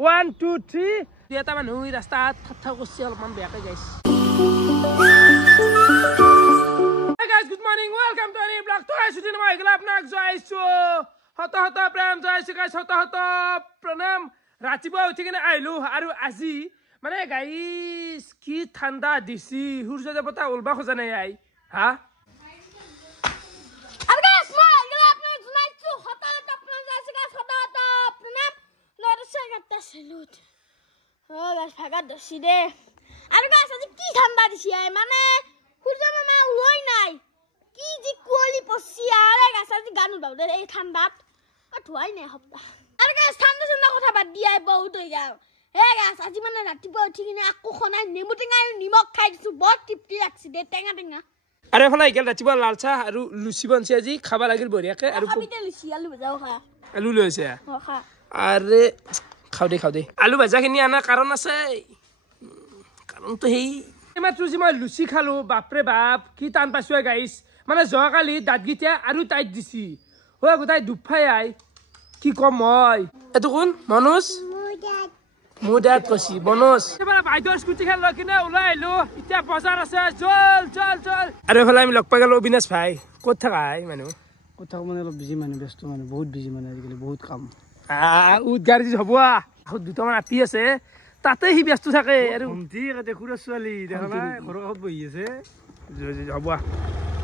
1 2 3 এটা মানুহ ৰাস্তাত থা কৰিছে অলপমান বেয়াকৈ গাইছ Hey guys, good morning. Welcome to any vlog. To guys, today মই গলা আপোনাক জয়ছো হত প্ৰেম জয়ছো guys হত প্ৰণাম ৰাতিপুৱা উঠি কিনে আইলো আৰু আজি মানে গাইস কি ঠাণ্ডা দিছি সূৰ্য দেৱতা ওলবা খোজা নাই আই হা Salute. Oh, guys, pagat dosi de. Aru guys, aji ki thanda disi ai mane khurja mama uloi nai. Ki ji kuali posi are guys, aji ganu baude ei thandat. Athuai nai hopta. Aru guys, thanda sunna kotha bad di ai bahut hoi gel. Hey guys, aji mane ratipuwa uthi kine akko khonai nemu tenga aru nimok khai disu bahut tipti lagsi de tenga. Are phale gel ratipuwa lalcha aru lusi bansi aji khaba lagil boriake aru khabite lusi alu bajao kha. Alu loise. Ho kha. Are খাও দে আলু ভাজা খিনি আনাৰ কাৰণ আছে কাৰণটো হেই মাত্ৰ যে মই লুচি খালো বাপৰে বাপ কি টান পাইছো গাইস মানে জকালি দাঁতগিটা আৰু টাইট দিছি হয় গোটাই দুফাই আই কি কম মই এটো কোন মনোজ মুদাত কছি বনস এবাৰ বাইদৰ স্কুটি খান লৈ কিনে ওলাই আইলো এতিয়া বজাৰ আছে চল আৰু এফালে আমি লগ পাই গলো অবিনাশ ভাই ক'ত থাকাই মানুহ ক'ত থাক মানে অলপ বিজি মানুহ ব্যস্ত মানুহ বহুত বিজি মানুহ আজিকালি বহুত কাম উদগাৰি হবুৱা দুটামান আপি আছে তাতে হি ব্যস্ত থাকে আৰু ভন্টি কাতে খুৰা ছোৱালী দেখা নাই ঘৰৰ কাষত বহি আছে হবুৱা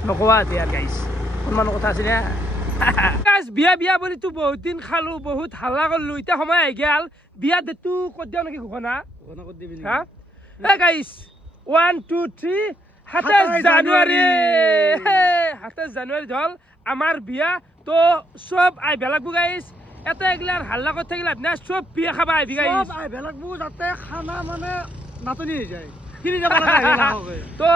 নকৱা এতিয়া গাইস কোনমান কথা আছে না গাইস বিয়া বুলি তো বহুত দিন খালো বহুত হাল্লা কৰলো এতিয়া সময় আহি গেল বিয়া দেতু কত দিও নেকি ঘনা কত দিবি হা এ গাইস 1 2 3 27 জানুৱাৰী ধল আমাৰ বিয়া তো সব আই বেলাগবু গাইস এটা এগলার হাল্লা করতে গেলে আপনি সব বিয়ে খাবা আইবি গাইস সব আই বেলাগবু যাতে খানা মানে নাতনি হই যায় কিনি যাব লাগা না হবে তো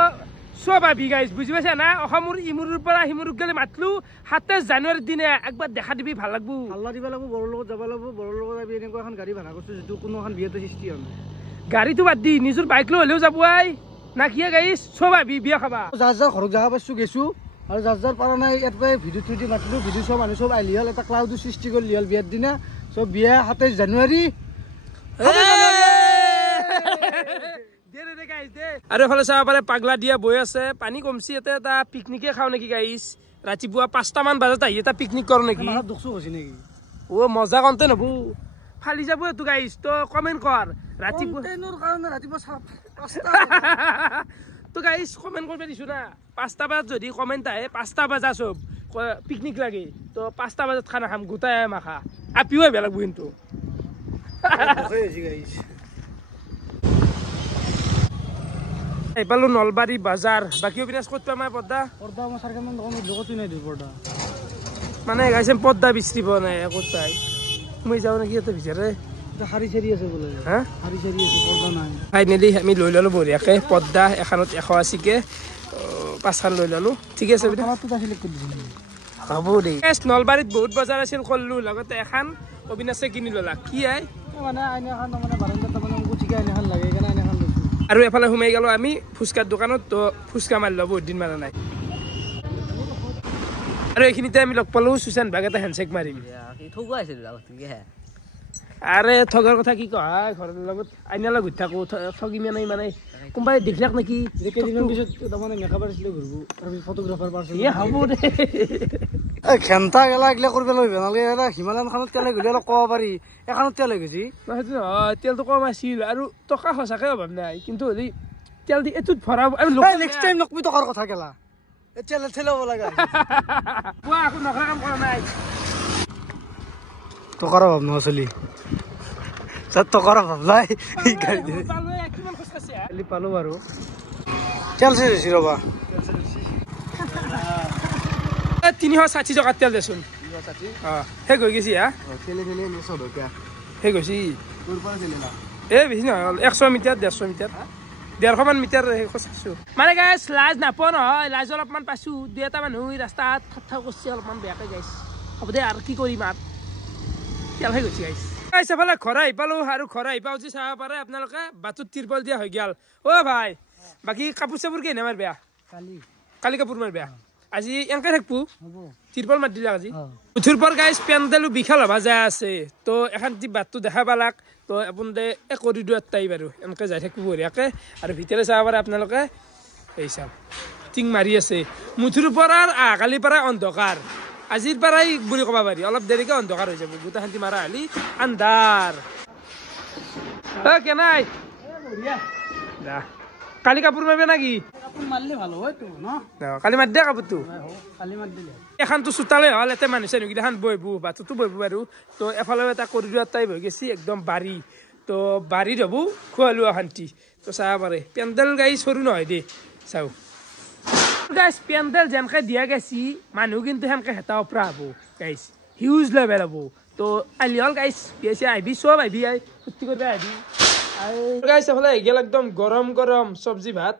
সব আইবি গাইস বুঝি পাইছা না অসমুর ইমুরুর পৰা হিমুৰুক গলে মাতলু 27 জানুৱাৰীৰ দিনে একবাৰ দেখা দিবি ভাল লাগবু হাল্লা দিবা লাগবু বড়ৰ লগত যাব লাগবু বড়ৰ লগত আবি এনেকুৱা এখন গাড়ী ভাড়া কৰছো যেটো কোনো এখন বিয়েতে সৃষ্টি হল গাড়ীটো বাদ দি নিজৰ বাইক লৈ হলেও যাব আই না কিয়া গাইস সব আইবি বিয়া খাবা যা ঘৰত যাবা পাইছো গেছু আৰু যাৰ পাৰা নাই এটবে ভিডিও থুদি মাতিলো ভিডিও সব মানুহ সব আইলি হল এটা ক্লাউড সৃষ্টি কৰিলি হল বিয়াৰ দিনা সব বিয়া 27 জানুৱাৰী দে গাইস দে আৰু ফলে চাবা পারে পাগলা দিয়া বই আছে পানী কমছি এতে এটা পিকনিকে খাও নেকি গাইস ৰাতিপুৱা 5টা মান বজাত আহি এটা পিকনিক কৰো নেকি মানত দুখছো হৈছে নেকি ও মজা কন্তে নবু ফালি যাব এটো গাইস তো কমেন্ট কৰ ৰাতিপুৱা কন্টেনৰ কাৰণে ৰাতিপুৱা 5টা তো গাইস কমেন্ট করবে দিছো না 5টা বাজত যদি কমেন্ট আহে 5টা বাজা সব পিকনিক লাগে তো 5টা বাজত খানা খাম গোটাই মাখা আপিও বেলাগ কিন্তু গাইস এই পালো নলবাৰী বাজাৰ বাকি অবিনাশ কত পামাই পদ্দা মই সাৰকামান দোকান লগতো নাই দুই পদ্দা মানে গাইস পদ্দা বিস্তি বনাই কত পাই মই যাও নাকি এতে বিচাৰে হাৰি চাৰি আছে বলে হা হাৰি চাৰি আছে পদ্দা নাই ফাইনালি আমি লৈ ললো বঢ়িয়াকে পদ্দা এখানত 180 কে পাঁচখান লৈ ললো ঠিক আছে বিটা তো সিলেক্ট কৰি দিছি হ'ব দে নলবাৰীত বহুত বজাৰ আছিল কল্লু লগতে এখন অবিনাশে কিনি ললা কি আই মানে আইনাখন মানে বাৰান্দাত মানে মোক ঠিক আইনাখন লাগে কেনে আইনাখন লৈছো আৰু এফালে ঘুমাই গেল আমি ফুচকাৰ দোকানত তো ফুচকা মাৰিলো বহুত দিন মাৰা নাই আৰু এইখিনিতে আমি লগ পালো সুশান ভাগ এটা হ্যান্ডশেক মাৰিম ঠগু আছিল লাগতকে আৰে ঠগৰ কথা কি কয় ঘৰৰ লগত আইনা লগ ঘুৰি থাকো ঠগি মানে কোনবাই দেখলাক নেকি দেখে দিনৰ পিছত তাৰমানে মেকআপ আৰ্টিষ্ট লৈ ঘুৰবো আৰু ফটোগ্ৰাফাৰ পাৰ্চন এ হ'ব দে এ খেন্তা গেলা গলে কৰিব লইব নালে এটা হিমালয়ান খানত তেলে গলে অলপ কব পাৰি এখানত তেলে গৈছি সেইটো তেলটো কম আছিল আৰু টকা হসাকে অভাৱ নাই কিন্তু হলি তেল দি এতুত ভৰাব আৰু নেক্সট টাইম নকবি টকাৰ কথা গেলা এ তেল থেলাব লাগা কোৱা আকো নখৰা কাম কৰা নাই টকাৰ অভাৱ নচলি সব টকাৰ অভাৱ নাই এই গাড়ী পালো কিমান খৰচ আছে খালি পালো আৰু তেলছে দিছি ৰবা 360 টকা তেল দেচোন 360 হে গৈ গেছি হা খেলি 100 টকা হে গৈছি তোৰ পৰা চলিলা এ বেছি নহয় 100 মিটাৰ 150 মিটাৰ 150 মান মিটাৰ খৰচছো মানে গাইস লাজ নাপো নহয় লাজ অলপমান পাইছো দুটা মানুহ ৰাস্তাত থা কৰিছে অলপমান বেয়াকৈ গাইস হ'ব দে আৰু কি কৰিম আৰ তেল হে গৈছি গাইস গাইস এফালে ঘৰা পালো আৰু ঘৰা পাও যে চাব পাৰে আপোনালোকে বাটত তিৰপল দিয়া হৈ গেল ও ভাই বাকি কাপোৰ চাপোৰ কেনে মাৰ বেয়া কালি কাপোৰ মাৰ বেয়া আজি এনকে থাকবো তিৰপল মাৰ দিলা আজি উঠুৰ পৰ গাইস পেন্ডেলো বিখাল হবা যায় আছে তো এখন টি বাটটো দেখা পালাক তো আপোনালোকে কৰি দিওঁ এটাই বাৰু এনেকৈ যাই থাকিব বঢ়িয়াকৈ আৰু ভিতৰে চাব পাৰে আপোনালোকে এই চাওক টিং মাৰি আছে মুঠুৰ পৰা কালিৰ পৰা অন্ধকাৰ আজিৰ পৰাই বুলি ক'ব পাৰি অলপ দেৰিকৈ অন্ধকাৰ হৈ যাব গোটা শান্তি মাৰা হ'লি আন্ধাৰ কেনাই কালি কাপোৰ মাৰিবে নেকি কালি মাৰি দিয়া কাপোৰটো এখানতো চোতালে হ'ল এতে মানুহ চানুহকেইটাখান বহিব বাটতো বহিব বাৰু তো এফালেও এটা কৰিডৰ টাইপ হৈ গৈছে একদম বাৰী তো বাৰীত হ'ব খোৱা লোৱা শান্তি তো চাব পাৰে পেণ্ডেল গাড়ী সৰু নহয় দেই চাওক গাইছ পেণ্ডেল যেনেকৈ দিয়া গৈছে মানুহ কিন্তু সেনেকৈ হেতা অপৰা হ'ব গাইছ হিউজ লেভেল হ'ব তো আলি হ'ল গাইছ বিয়া আহিবি চব আহিবি ফূৰ্তি কৰিব আহিবি গাইছ এফালে আহি গ'ল একদম গৰম গৰম চব্জি ভাত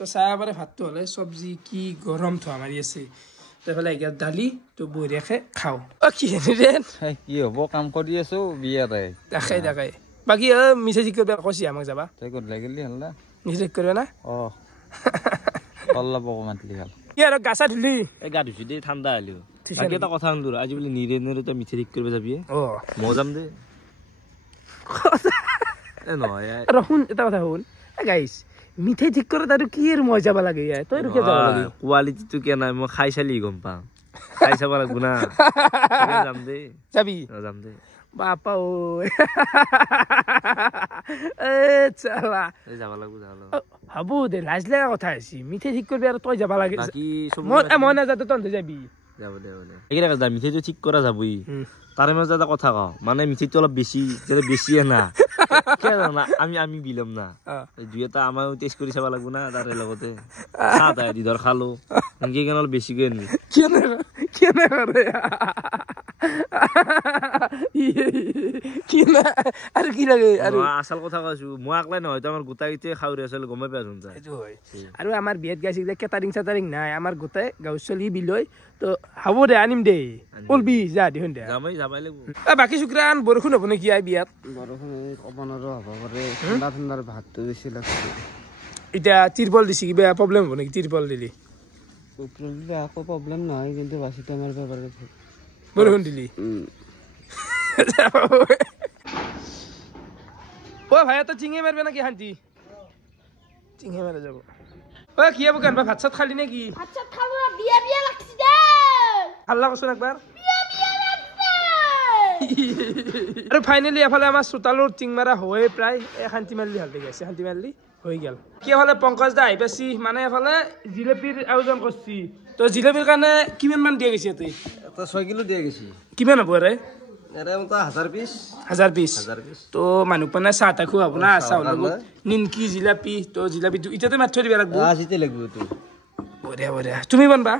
তো চাব পাৰে ভাতটো হ'লে চব্জি কি গৰম থোৱা মাৰি আছে তো এফালে আহি গ'ল দালি তো বঢ়িয়াকৈ খাওঁ কি হ'ব কাম কৰি আছো বিয়াতে দেখাই বাকী মিছা ঠিক কৰিব কৈছি আমাক যাবা তই ক'ত লাগিলি হ'ল না মিছা ঠিক কৰিব না অলপ মাতিলি হ'ল কি আৰু গা চা ধুলি এই গা ধুইছো দেই ঠাণ্ডা হ'লেও বাকী এটা কথা শুন আজি বোলে নিৰে তই মিঠা ঠিক কৰিব যাবি মই যাম দে নহয় আৰু শুন এটা কথা শুন গাইছ মিঠাই ঠিক কৰাত আৰু কি আৰু মই যাব লাগে তই আৰু কিয় যাব লাগে কোৱালিটিটো কিয় নাই মই খাই চালি গম পাম খাই চাব লাগিব না যাম দে যাবি যাম দে বাপা ঐ চালা যাব লাগিব হ'ব দে লাজ লগা কথা আছে মিঠাই ঠিক কৰিবি আৰু তই যাব লাগে মই নাযাওঁ তহঁতে যাবি যাব দে এইকেইটা কথা মিঠাইটো ঠিক কৰা যাবই তাৰে মাজত এটা কথা কওঁ মানে মিঠাইটো অলপ বেছি বেছিয়ে না আমি বিলম না দুই এটা আমাৰ টেষ্ট কৰি চাব লাগিব না তাৰে লগতে দি ধৰ খালো এনেকে অলপ বেছিকৈ আনিবি আৰু কি লাগে আৰু আচল কথা কৈছো মই আকলাই নহয় আমাৰ গোটাইকেইটাই খাউৰি আছিলো গমেই পাইছো আৰু আমাৰ বিয়াত গাইছে কেটাৰিং চেটাৰিং নাই আমাৰ গোটাই গাঁও চলি বিলৈ তো হ'ব দে আনিম দে ওলবি যা দেখোন দে যাবাই লাগিব বাকী শুক্ৰান বৰষুণ হ'ব নেকি বিয়াত বৰষুণ অপনাৰো হ'ব পাৰে ঠাণ্ডা ঠাণ্ডাৰ ভাতটো বেছি লাগছে এতিয়া তিৰপল দিছে কিবা প্ৰব্লেম হ'ব নেকি তিৰপল দিলি আকৌ প্ৰব্লেম নহয় কিন্তু বাচিটো আমাৰ পাৰে বৰষুণ দিলি ভাই এটা চিঙে মাৰিবে নেকি শান্তি চিঙে মাৰা যাব কি হ'ব কেনবা ভাত চাত খালি নেকি হাল্লা কচোন একবাৰ আৰু ফাইনেলি এফালে আমাৰ চোতালৰ টিং মাৰা হয়ে প্ৰায় শান্তি মাৰিলি ভাল লাগি আছে শান্তি মাৰিলি হৈ গ'ল কি এফালে পংকজ দা আহি পাইছি মানে এফালে জিলেপিৰ আয়োজন কৰিছি তো জিলেপিৰ কাৰণে কিমান মান দিয়া গৈছে ইয়াতে 6 কিলো দিয়া গৈছে কিমান হ'ব ৰে 1000 পিছ তো মানুহ মানে চাহ তাহ খুৱাব না চাউল নিমকি জিলাপি তো জিলাপিটো এতিয়াতে মাতি থৈ দিব লাগিব বঢ়িয়া তুমি বনবা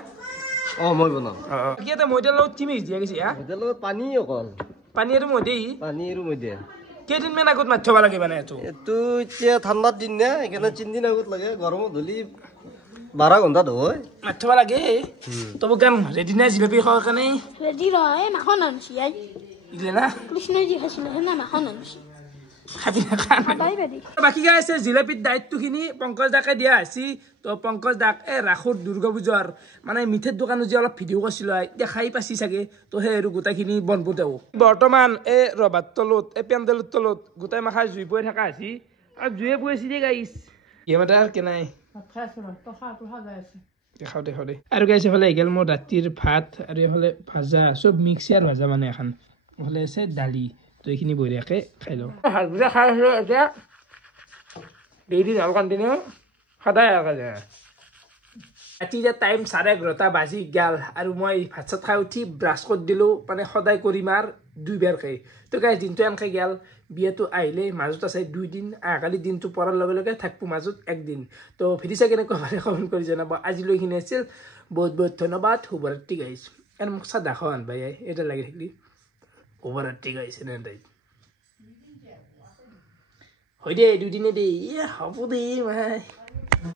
মই বনাম কি এটা মৈদাৰ লগত কি মিক্স দিয়া গৈছে পানী অকল পানী আৰু মৈদে কেইদিনমান আগত মাতি থব লাগে মানে এইটো এতিয়া ঠাণ্ডাৰ দিন নে সেইকাৰণে 3 দিন আগত লাগে গৰমত ধলি 12 ঘণ্টা হয় মাতি থব লাগে তবু গান ৰেডি নাই জিলাপি খোৱাৰ কাৰণে ৰেডি ৰয় মাখন আনছি ইলে না কৃষ্ণজি খাইছিল না মাখন আনছি বাকী গাইছে জিলাপিৰ দায়িত্বখিনি পংকজ দাকে দিয়া হৈছে তো পংকজ দাক ৰাসৰ দুৰ্গা পূজাৰ মানে মিঠাইৰ দোকানত যে অলপ ভিডিঅ' কৰিছিলো দেখাই পাইছি চাগে তো সেই আৰু গোটেইখিনি বন্ধ দেও বৰ্তমান এই ৰভাৰ তলত এই পেণ্ডেলৰ তলত গোটেই মাখা জুই পৰি থকা হৈছে আৰু জুয়ে পুৱাইছি দে গাইছ ইমাটাৰ কেনাই দেখাও দে আৰু গাইছে এফালে এগেল মোৰ ৰাতিৰ ভাত আৰু এফালে ভাজা চব মিক্সাৰ ভাজা মানে এখন এফালে আছে দালি তো এইখিনি বঢ়িয়াকৈ খাই লওঁ ভাতবিলাক খাই আছিলোঁ এতিয়া ডেইলি জাল কণ্টিনিউ সদায় ৰাতি যে টাইম 11:30 বাজি গ'ল আৰু মই ভাত চাত খাই উঠি ব্ৰাছ কৰি দিলোঁ মানে সদায় কৰিম আৰু 2 বাৰকৈ তো গাইছ দিনটো এনেকৈ গ'ল বিয়াটো আহিলে মাজত আছে 2 দিন কালি দিনটো পৰাৰ লগে লগে থাকিব মাজত 1 দিন তো ভিডিঅ' চাই কেনেকুৱা পাৰে কমেণ্ট কৰি জনাব আজিলৈখিনি আছিল বহুত বহুত ধন্যবাদ শুভৰাত্ৰি গাইছ আৰু মোক চাহ দেখুৱাও আনবাই এটা লাগি থাকিলি শুভৰাত্ৰি গাইছ এনে টাইপ হয় দে 2 দিনে দে হ'ব দে মাই